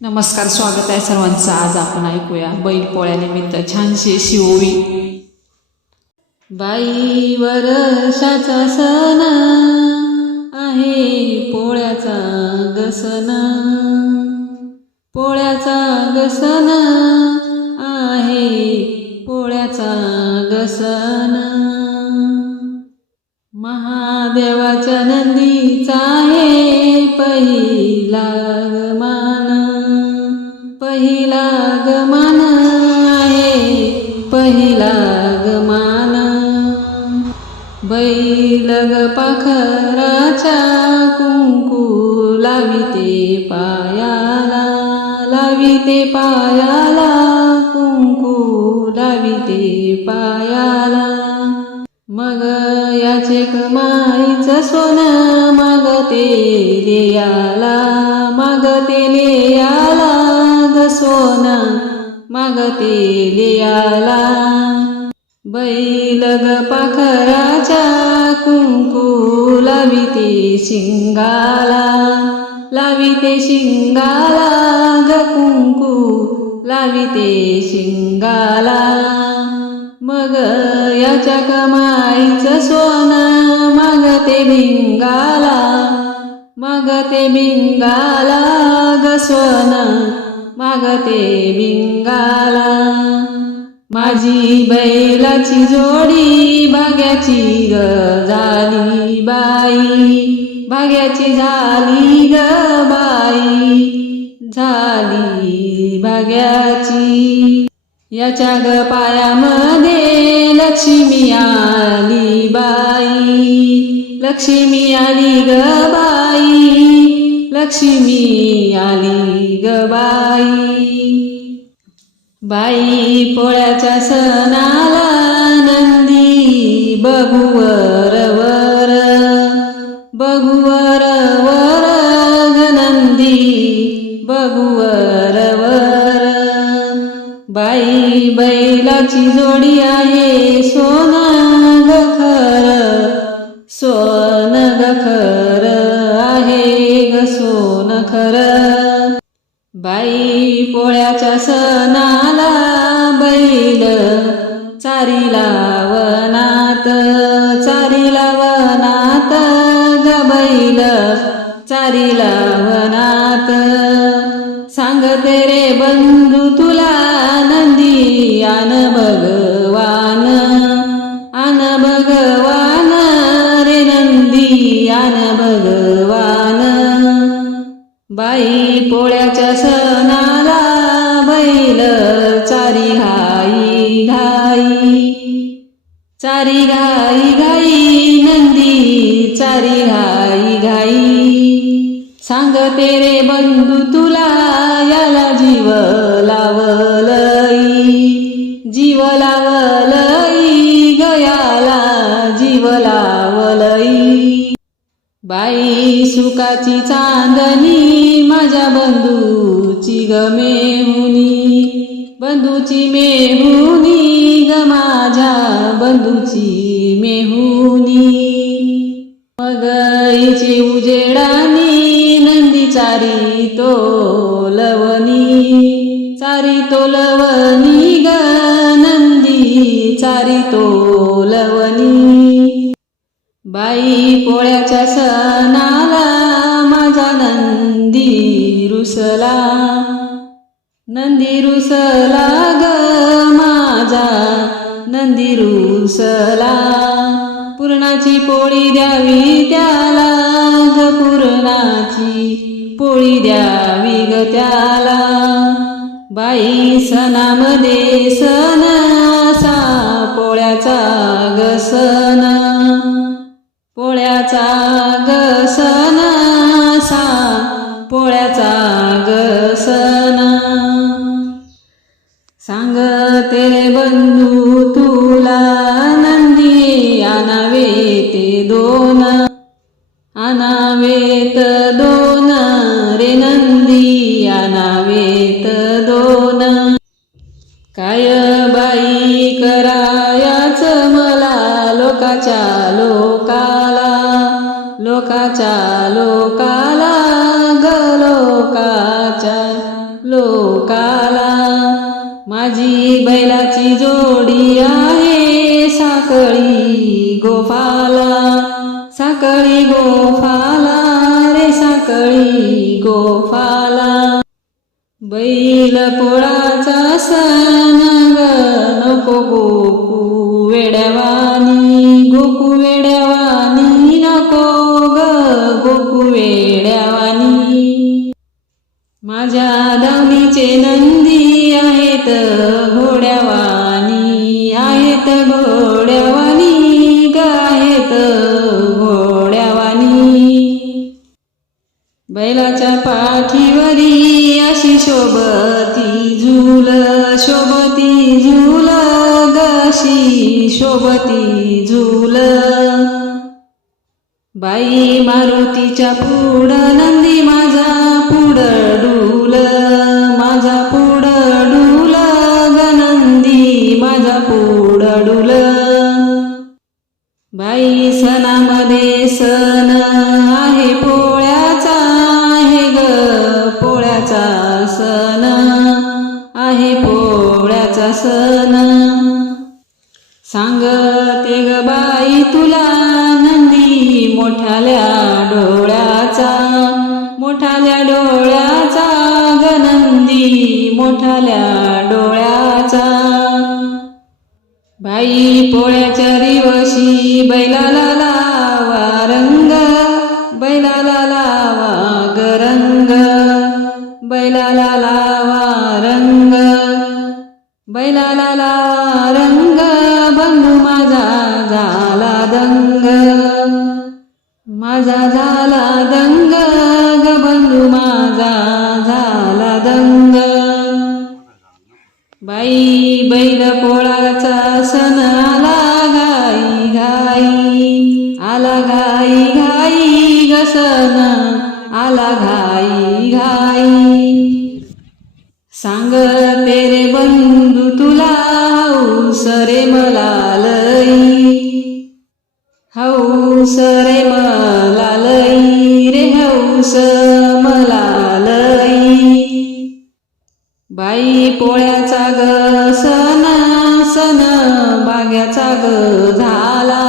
नमस्कार स्वागत आहे सर्वांचं. आज आपण ऐकूया बैल पोळ्यानिमित्त छानशी अशी बाई वर्षाचा सण आहे पोळ्याचा गसन पोळ्याचा गसन आहे पोळ्याचा गसन पहिला बैलग बैल पाखराच्या कुंकू लाविते पायाला लाविते पायाला कुंकू लाविते पायाला. मग याचे कमाईचं सोनं मागते लेयाला मागते लेयाला ग सोनं. मागते लेयाला बैल ग पाखराच्या कुंकू लाविते शिंगाला. लाविते शिंगाला ग कुंकू लाविते शिंगाला. मग याच्या कमाईचं सोनं मागते भिंगाला. मागते भिंगाला ग सोनं मागते बिंगाला. माझी बैलाची जोडी भाग्याची ग झाली बाई. भाग्याची झाली ग बाई झाली भाग्याची. याच्या ग पायामध्ये लक्ष्मी आली बाई. लक्ष्मी आली ग बाई. लक्ष्मी आली ग बाई. बाई पोळ्याच्या सणाला नंदी बघुवर वर बघुवर वर ग नंदी बघुवर वर बाई बैलाची जोडी आहे सोन गखर सोन गखर खर. बाई पोळ्याच्या सणाला बैल चारी लावनात चारी लावनात ग बैल चारी लावनात. सांगते रे बंधू तू बाई पोळ्याच्या सणाला बैल चारी घाई घाई. चारी घाई घाई नंदी चारी घाई घाई. सांगते रे बंधू तुला याला जीव लावलई जीव लावलई गयाला जीव लावलई बाई सुखाची चांदणी माझ्या बंधूची ग मेहुनी. बंधूची मेहुनी ग माझ्या बंधूची मेहुनी. मग इचे उजेडानी नंदी चारी तो लवनी. चारी तो लवणी ग नंदी चारी तो लवनी. बाई पोळ्याच्या सणा रुसला नंदी रुसला ग माझा. नंदी रुसला पुरणाची पोळी द्यावी त्याला ग पुरणाची पोळी द्यावी ग त्याला. बाई सणामध्ये सण असा पोळ्याचा ग सण. पोळ्याचा ग सण ते तेरे बंधू तुला नंदी आणावे ते दोन. आणावेत दोन रे नंदी. बैलाची जोडी आहे. साकळी गोपाला साकळी गोपाला रे साकळी गोपाला बैल पोळाचा सण ग नको गोकू वेड्यावानी गोकू वेड्यावानी नको ग गोकू वेड्यावानी. माझ्या दावणीचे नंदी आहेत घोड्यावानी आहेत घोड्यावानी ग आहेत घोड्यावानी बैलाच्या पाठीवरी अशी शोभती झुल शोभती झुल गशी शोभती झुल. बाई मारुतीच्या पुढं नंदी माझा पुढं. पुढ बाई सणामध्ये सण आहे पोळ्याचा आहे ग. पोळ्याचा सण आहे पोळ्याचा सण. सांगते ग बाई तुला नंदी मोठाल्या डोळ्याचा मोठाल्या डोळ्याचा ग नंदी मोठाल्या डोळ्याचा. बाई पोळ्याच्या दिवशी बैलाला लावा रंग बैलाला लावा ग रंग बैलाला लावा रंग बैलाला लावा रंग बंधू माझा झाला दंग माझा झाला दंग ग बंधू माझा झाला दंग. बाई बैल पोळाचा सण आला गाई घाई आला घाई घाई ग सण आला घाई घाई सांग तेरे बंधू तुला सरे रे मला लई हौस रे मला लई रे हौस मला लई बाई पोळ्याचा ग सण भाग्याचा ग झाला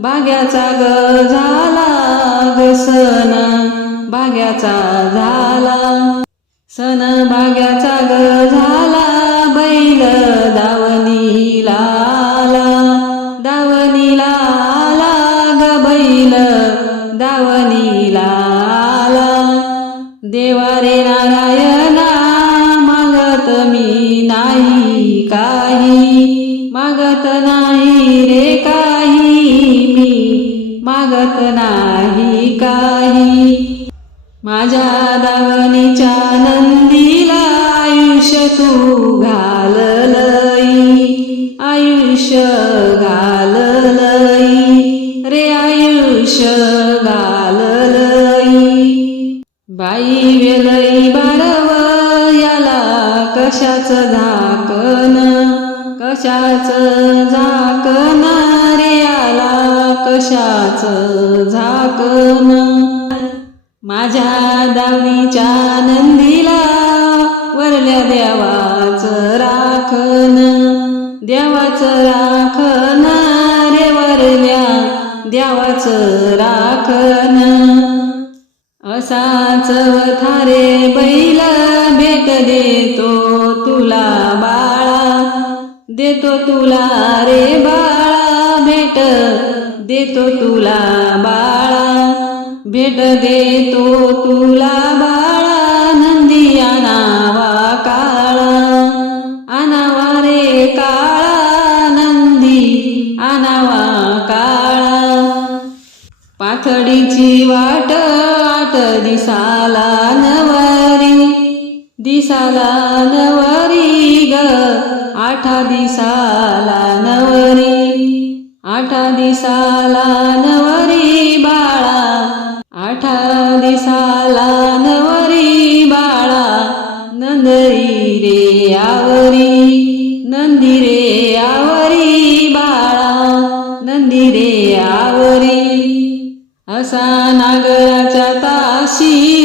भाग्याचा ग झाला ग सण भाग्याचा झाला. सण भाग्याचा ग झाला मागत नाही काही. माझ्या दावणीच्या नंदीला आयुष्य तू घाललई आयुष्य घाललई रे आयुष्य घाललई बाई वेलई बारव याला कशाच धाकन कशाच कशाच झाकण? माझ्या दावीच्या नंदीला वरल्या देवाच राखण. देवाच राखण रे वरल्या देवाच राखण. असाच थारे बैल भेट देतो तुला बाळा. देतो तुला रे बाळा. भेट देतो तुला बाळा. भेट देतो तुला बाळा. नंदी आणावा काळा. आनावा रे काळा. नंदी आणावा काळा. पाथडीची वाट आठ दिसाला नवरी. दिसाला नवरी ग. आठा दिसाला नवरी. आठा दिसाला नवरी बाळा. आठा दिसाला नवरी बाळा. नंदरी रे आवरी. नंदी रे आवरी बाळा. नंदी रे आवरी. असा नागराच्या ताशी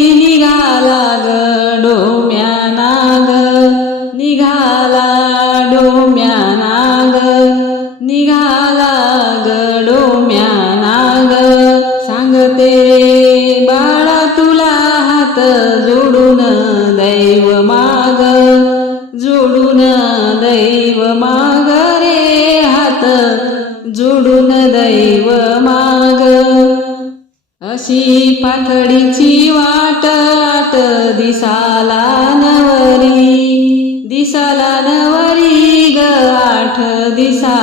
जोडून दैव माग जोडून दैव माग रे हात जोडून दैव माग. अशी पाथडीची वाट आट दिसाला नवरी दिसाला नवरी ग आठ दिसा